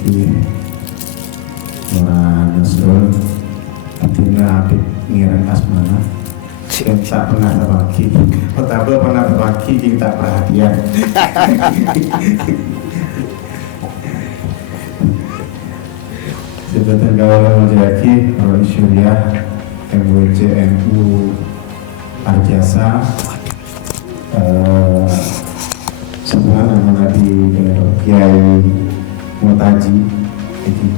Jaki Nora Nasrul Atina Apik Ngiran Asmana yang tak pernah terbagi Betapa pernah terbagi yang tak perhatian Jabatan Kawalan Jaki Roy Syuriah MWCNU Arjasa semua nama Nabi Kiai Mutaji ini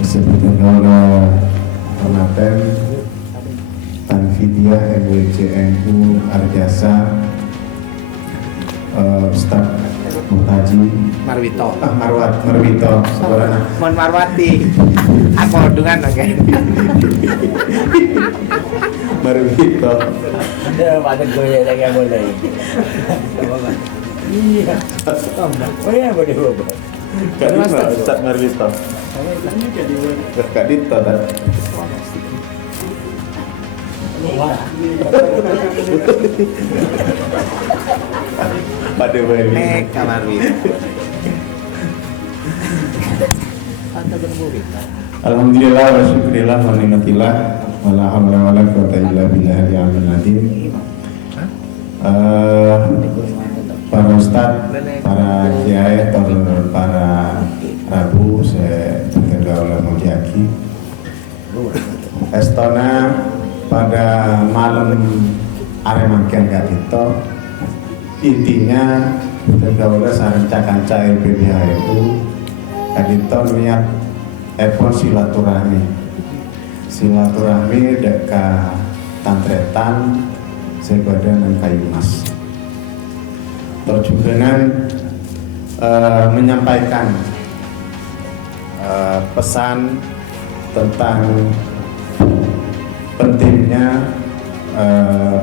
disebutkan oleh Konaten Tanfidiah MWCNU Arjasa Ustaz Mutaji Marwito Marwito sebenarnya Mon Marwati aku dengan oke Marwito Ada pada gue yang boleh. Iya. Oh ya boleh boleh. Kak Ustaz Marwito Kak Dito tak? Pada balik Marwito Alhamdulillah wa syukurillah wa ni'matillah wa la hawla wa la quwwata illa billahil aliyyil azim. Para ustaz, para kiai, para rabu, saya bergaul Mujaki. Estona pada malam Aremaken Gadito, intinya bergaul sareng cakanca LPBH itu Gadito niat silaturahmi deka tantretan sebadan dan kayu mas terjuganan menyampaikan pesan tentang pentingnya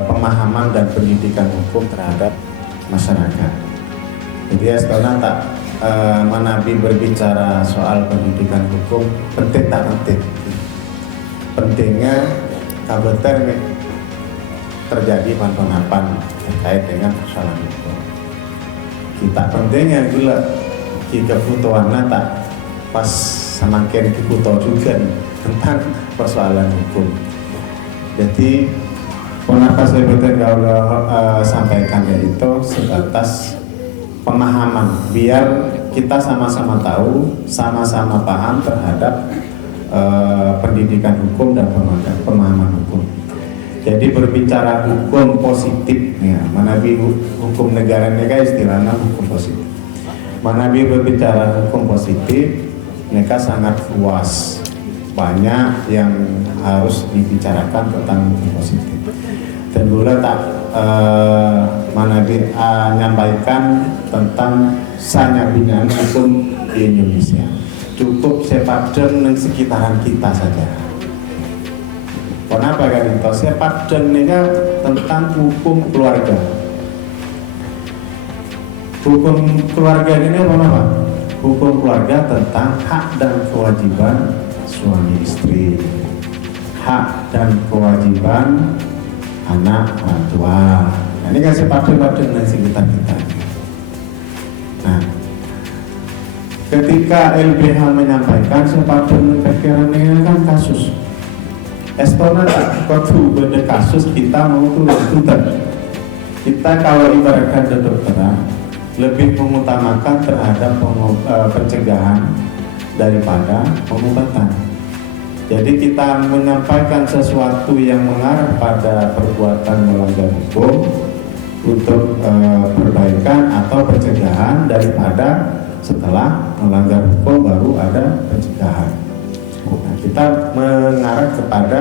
pemahaman dan pendidikan hukum terhadap masyarakat. Jadi setelah tak Nabi berbicara soal pendidikan hukum penting tak penting. Pentingnya kabupaten terjadi pantonapan terkait dengan persoalan hukum. Kita pentingnya gula jika kebutuhannya tak pas semakin kebutuhan juga tentang persoalan hukum. Jadi kenapa saya sampaikan itu sebatas pemahaman biar kita sama-sama tahu, sama-sama paham terhadap pendidikan hukum dan pemahaman hukum. Jadi berbicara hukum positif, ya, Manabi hukum negara istilahnya hukum positif. Manabi berbicara hukum positif, mereka sangat luas, banyak yang harus dibicarakan tentang hukum positif. Dan gula tak Manabi menyampaikan tentang binaan hukum di Indonesia. Cukup sepadan dan sekitaran kita saja. Kenapa kan itu? Sepadan ini tentang hukum keluarga. Hukum keluarga ini apa? Hukum keluarga tentang hak dan kewajiban suami istri, hak dan kewajiban anak orang tua. Nah, ini kan sepadan dengan sekitar kita. Nah, ketika LBH menyampaikan sepadan pikirannya kan kasus. Estona waktu beda kasus kita mau turun. Kita kalau ibaratkan kedokteran lebih mengutamakan terhadap pencegahan daripada pengobatan. Jadi kita menyampaikan sesuatu yang mengarah pada perbuatan melanggar hukum untuk perbaikan atau pencegahan daripada setelah melanggar hukum baru ada pencegahan. Nah, kita mengarah kepada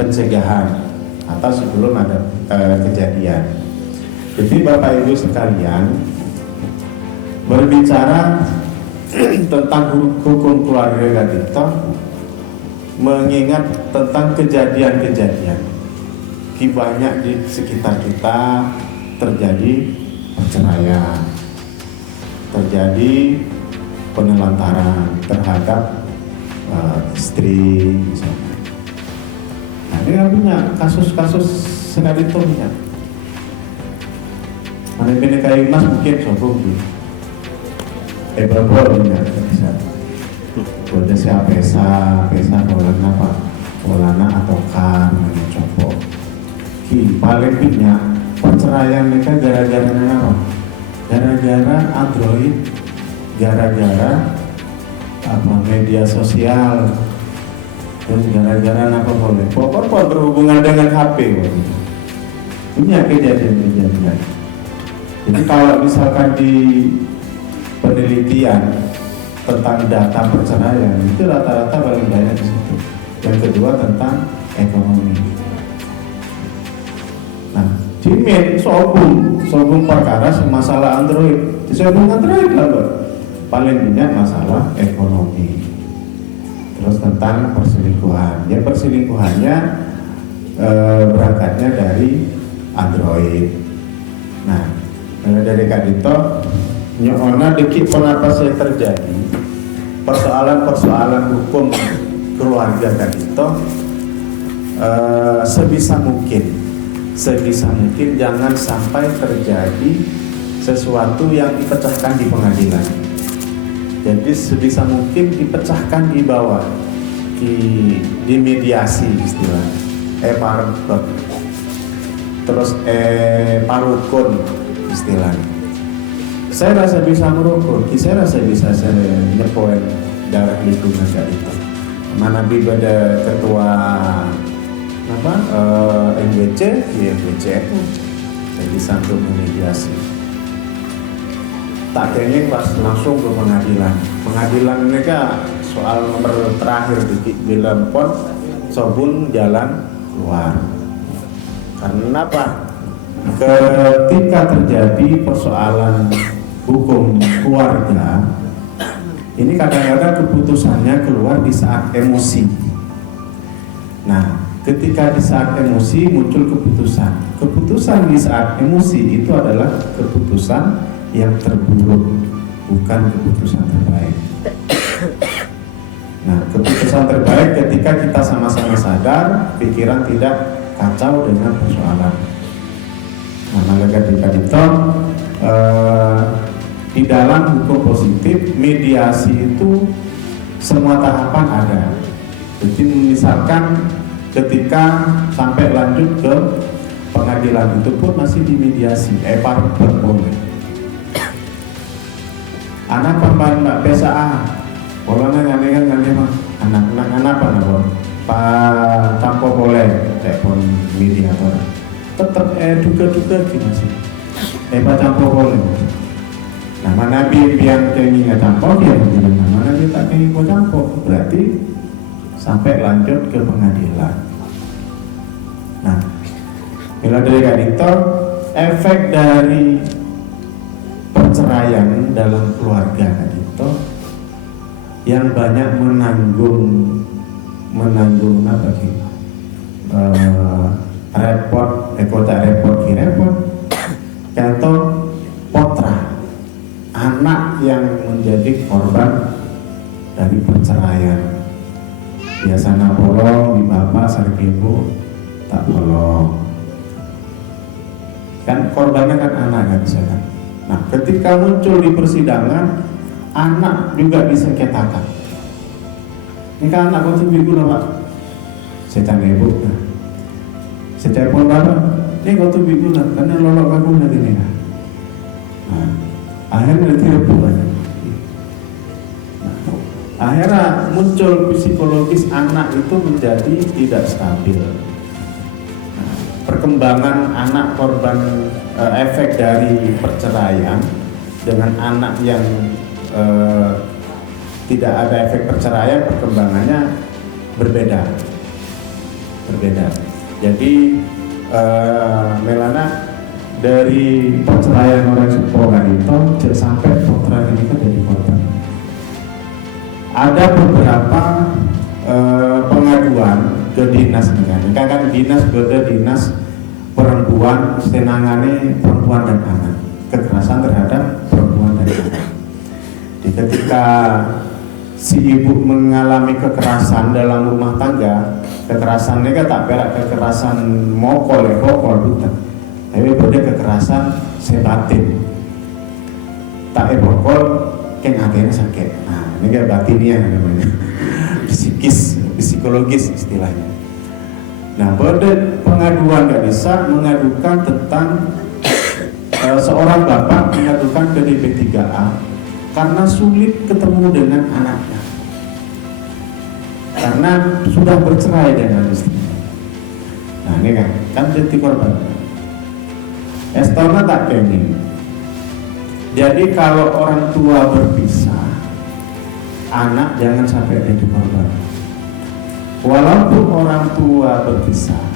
pencegahan atau sebelum ada kejadian. Jadi Bapak Ibu sekalian berbicara tentang hukum keluarga kita, mengingat tentang kejadian-kejadian. Banyak di sekitar kita terjadi perceraian, terjadi penelantaran terhadap istri misalnya. Nah, ini kan punya kasus-kasus sekali itu punya. Mana kayu mas mungkin sombong gitu. Berbolnya bisa. Boleh siapa pesa bolana apa? Bolana atau kan coba. Ki paling banyak perceraian mereka gara-gara apa? Gara-gara Android, gara-gara apa media sosial, dan gara-gara apa boleh? Pokoknya berhubungan dengan HP. Punya kejadian-kejadian. Jadi kalau misalkan di penelitian tentang data perceraian itu rata-rata paling banyak di situ. Yang kedua tentang ekonomi. Nah, Jimin sobung perkara masalah Android. Sobung Android lah, paling banyak masalah ekonomi. Terus tentang perselingkuhan. Ya perselingkuhannya berangkatnya dari Android. Nah, dari Kak Dito nyona dikit kenapa saya terjadi persoalan hukum keluarga Kak Dito, sebisa mungkin jangan sampai terjadi sesuatu yang dipecahkan di pengadilan. Jadi sebisa mungkin dipecahkan di bawah, di mediasi istilahnya, parukun istilahnya. Saya rasa bisa merukun, saya rasa bisa saya nyepoin darah lingkungan Kak itu. Mana pada ketua MBC, di MBC itu saya bisa untuk memediasi. Tak kayaknya pas langsung ke pengadilan mereka soal nomor terakhir di Lampon Sobun jalan keluar. Karena apa? Ketika terjadi persoalan hukum keluarga, ini kadang-kadang keputusannya keluar di saat emosi. Nah, ketika di saat emosi muncul keputusan di saat emosi itu adalah keputusan yang terburuk, bukan keputusan terbaik. Nah, keputusan terbaik ketika kita sama-sama sadar, pikiran tidak kacau dengan persoalan. Nah, maka ketika itu di dalam hukum positif mediasi itu semua tahapan ada. Jadi misalkan ketika sampai lanjut ke pengadilan itu pun masih dimediasi, boleh. Anak pemban mbak biasa polanya ngane mah anak apa nabon pak tanpa boleh telepon mediator tetap duga gitu sih pak tanpa boleh. Nah mana yang kengi nggak tanpa dia bilang mana dia tak kengi kok tanpa berarti sampai lanjut ke pengadilan. Nah bila dari kadito efek dari perceraian dalam keluarga itu yang banyak menanggung apa sih repot contoh potra anak yang menjadi korban dari perceraian biasanya polong di bapak sarip ibu tak polong kan korbannya kan anak kan misalkan. Nah, ketika muncul di persidangan, anak juga disengketakan. Ini kan anak kau ibu Pak. Saya tanya ibu. Saya telepon Bapak. Ini kau ibu lah, karena lolok aku lagi nih. Nah, akhirnya telepon. Nah, akhirnya muncul psikologis anak itu menjadi tidak stabil. Nah, perkembangan anak korban efek dari perceraian dengan anak yang tidak ada efek perceraian perkembangannya berbeda. Jadi Melana dari perceraian orang sekolah itu sampai perceraian itu jadi korban. Ada beberapa pengaduan ke dinas kan dinas beda dinas perempuan senangannya perempuan dan anak, kekerasan terhadap perempuan dan anak. Jadi ketika si ibu mengalami kekerasan dalam rumah tangga, kekerasannya kan tak berak kekerasan mokol bukan, tapi pada kekerasan sebatin tak bokol kayak hatinya sakit. Nah, ini kayak batinnya namanya. Psikologis istilahnya. Nah, pada pengaduan nggak bisa mengadukan tentang seorang bapak mengadukan ke DP3A karena sulit ketemu dengan anaknya. Karena sudah bercerai dengan istri. Nah, ini kan jadi korban. Estona tak pengen. Jadi kalau orang tua berpisah, anak jangan sampai jadi korban. Walaupun orang tua berpisah,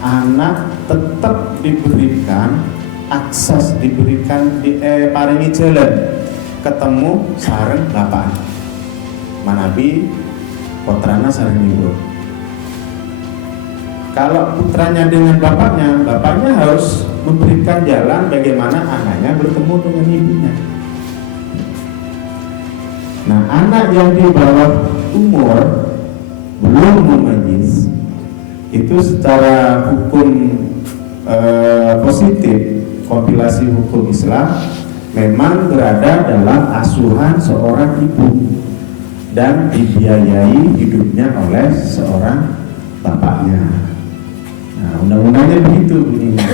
anak tetap diberikan akses, diberikan paringi jalan ketemu sareng bapak. Manabi putrana sareng ibu. Kalau putranya dengan bapaknya harus memberikan jalan bagaimana anaknya bertemu dengan ibunya. Nah, anak yang di bawah umur belum memayyiz itu secara hukum positif kompilasi hukum Islam memang berada dalam asuhan seorang ibu dan dibiayai hidupnya oleh seorang bapaknya. Nah, undang-undangnya begitu bunyinya.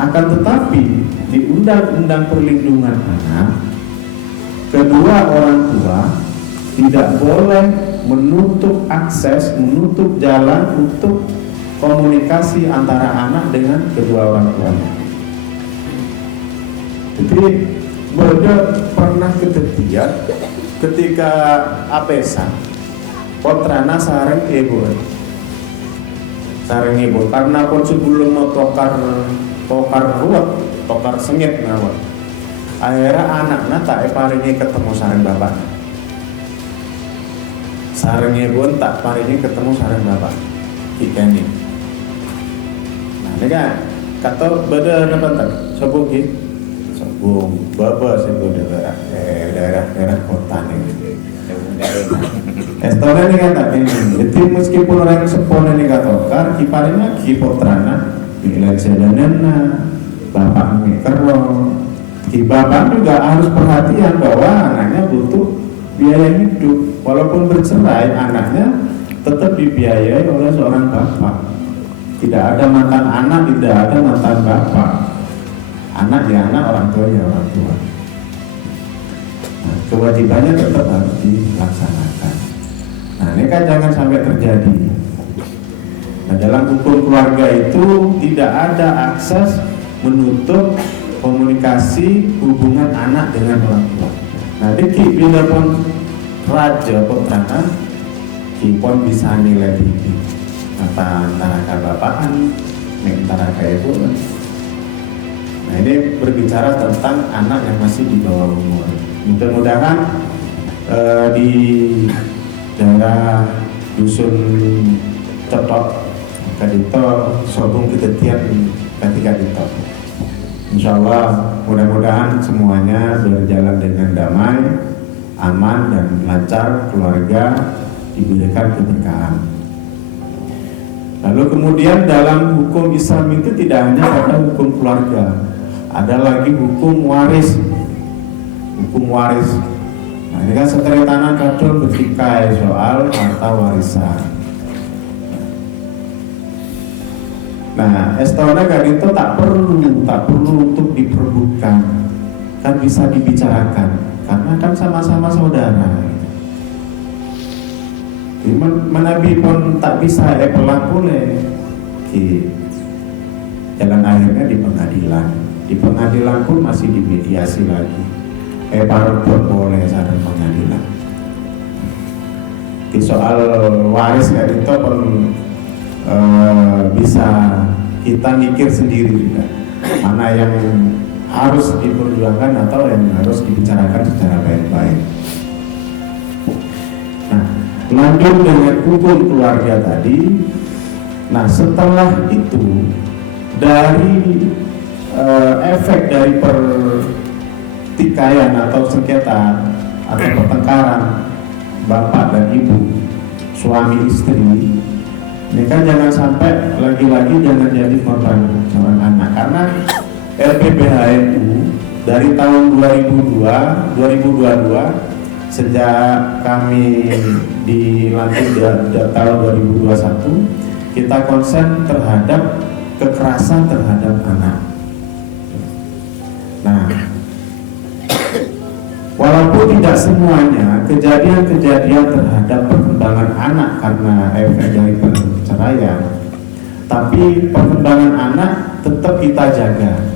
Akan tetapi di Undang-Undang Perlindungan Anak, kedua orang tua tidak boleh menutup akses, menutup jalan untuk komunikasi antara anak dengan kedua orang tuanya. Jadi Bodo pernah kejadian ketika apesa potrana sareng ibu karena pun sebelum mau tokar ruwet, tokar sengit ngawat. Akhirnya anaknya tak paringi ketemu sareng bapak. Sarengnya pun tak paringi ketemu sareng bapak. Ikani. Nah, ini kan kata beda apa tak? Sobung ki. Sobung baba sebut daerah kota nih. Estornya ini kan tak ini. Jadi meskipun orang sepon ini katokar, kiparnya kipotrana, bilang sedanana, bapak kerong. Bapak juga harus perhatian bahwa anaknya butuh biaya hidup. Walaupun bercerai, anaknya tetap dibiayai oleh seorang bapak. Tidak ada mantan anak, tidak ada mantan bapak. Anak ya anak, orang tua ya orang tua. Nah, kewajibannya tetap harus dilaksanakan. Nah, ini kan jangan sampai terjadi. Nah, dalam hukum keluarga itu tidak ada akses menutup komunikasi hubungan anak dengan orang tua. Nah, jadi bila pun raja putrana, kipon bisa nilai tinggi antara kebapakan, antara ibu. Nah, ini berbicara tentang anak yang masih di bawah umur. Mudah-mudahan di daerah dusun Cetok Kadito Sobung Kedetian ketika Dito. Insya Allah mudah-mudahan semuanya berjalan dengan damai, aman dan lancar, keluarga diberikan keberkahan. Lalu kemudian dalam hukum Islam itu tidak hanya pada hukum keluarga, ada lagi hukum waris. Hukum waris. Nah, ini kan seteretanan kadang bertikai soal harta warisan. Nah, Estona itu tak perlu untuk diperbutkan, kan bisa dibicarakan, karena kan sama-sama saudara. Menabi pun tak bisa pelak boleh. Jalan akhirnya di pengadilan. Di pengadilan pun masih dimediasi lagi. Para pun boleh sadar pengadilan. Di soal waris itu pun bisa kita mikir sendiri juga mana yang harus diperjuangkan atau yang harus dibicarakan secara baik-baik. Nah, lanjut dengan hukum keluarga tadi. Nah, setelah itu dari efek dari pertikaian atau sengketa atau pertengkaran bapak dan ibu, suami istri, ini kan jangan sampai lagi-lagi jangan jadi korban seorang anak, karena LPBHNU dari tahun 2022 sejak kami dilantik di tahun 2021, kita konsen terhadap kekerasan terhadap anak. Nah, walaupun tidak semuanya kejadian-kejadian terhadap perkembangan anak karena efek dari perceraian, tapi perkembangan anak tetap kita jaga.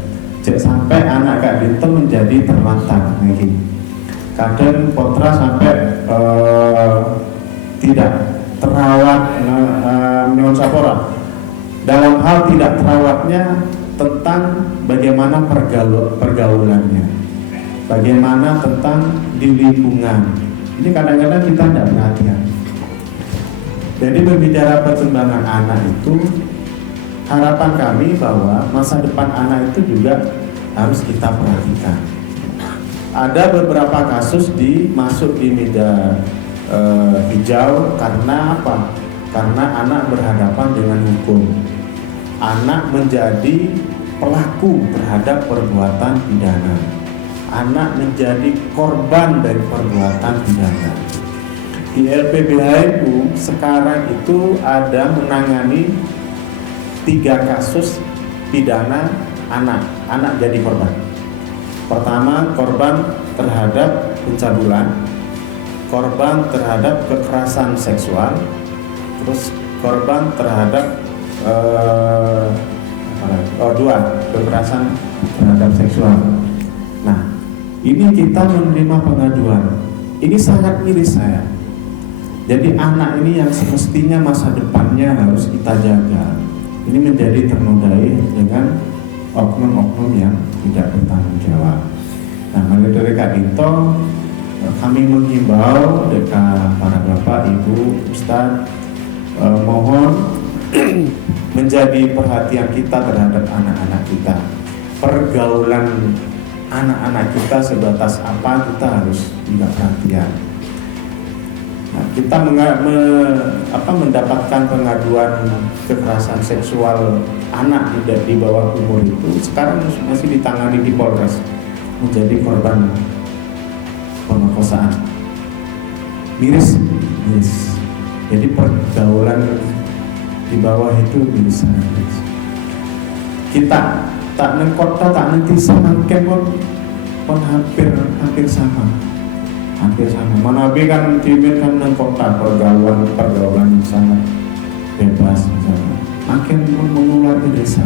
Jangan sampai anak Kak Dito menjadi terlantar lagi. Kadang potra sampai tidak terawat nyon sapora. Dalam hal tidak terawatnya tentang bagaimana pergaulannya, bagaimana tentang di lingkungan. Ini kadang-kadang kita tidak perhatian. Jadi berbicara perkembangan anak itu, harapan kami bahwa masa depan anak itu juga harus kita perhatikan. Ada beberapa kasus masuk di media hijau karena apa? Karena anak berhadapan dengan hukum. Anak menjadi pelaku terhadap perbuatan pidana. Anak menjadi korban dari perbuatan pidana. Di LPBH itu sekarang itu ada menangani 3 kasus pidana anak jadi korban. Pertama, korban terhadap pencabulan, korban terhadap kekerasan seksual, terus korban terhadap kekerasan terhadap seksual. Nah, ini kita menerima pengaduan. Ini sangat miris saya. Jadi anak ini yang semestinya masa depannya harus kita jaga. Ini menjadi ternodai dengan oknum-oknum yang tidak bertanggung jawab. Nah, dari Kak Dito, kami menghimbau dekat para bapak, ibu, ustadz, mohon menjadi perhatian kita terhadap anak-anak kita. Pergaulan anak-anak kita sebatas apa, kita harus juga perhatian. Nah, kita mendapatkan pengaduan kekerasan seksual anak di bawah umur itu sekarang masih ditangani di Polres, menjadi korban pemerkosaan. Miris. Jadi pergaulan di bawah itu bisa. Kita tak nengkota tak nanti semakin pun hampir sama. Manabi kan timin kan nengkota pergaulan yang sangat bebas misalnya. Makin pun mengular ke desa.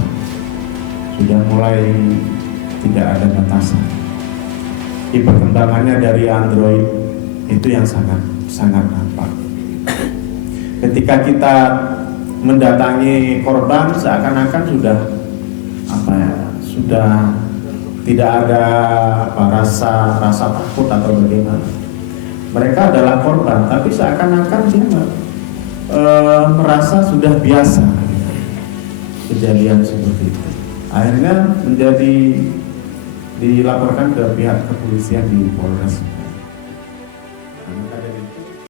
Sudah mulai tidak ada batasan. Di perkembangannya dari Android itu yang sangat nampak. Ketika kita mendatangi korban seakan-akan sudah tidak ada rasa takut atau bagaimana. Mereka adalah korban, tapi seakan-akan dia merasa sudah biasa kejadian seperti itu. Akhirnya dilaporkan ke pihak kepolisian di Polres.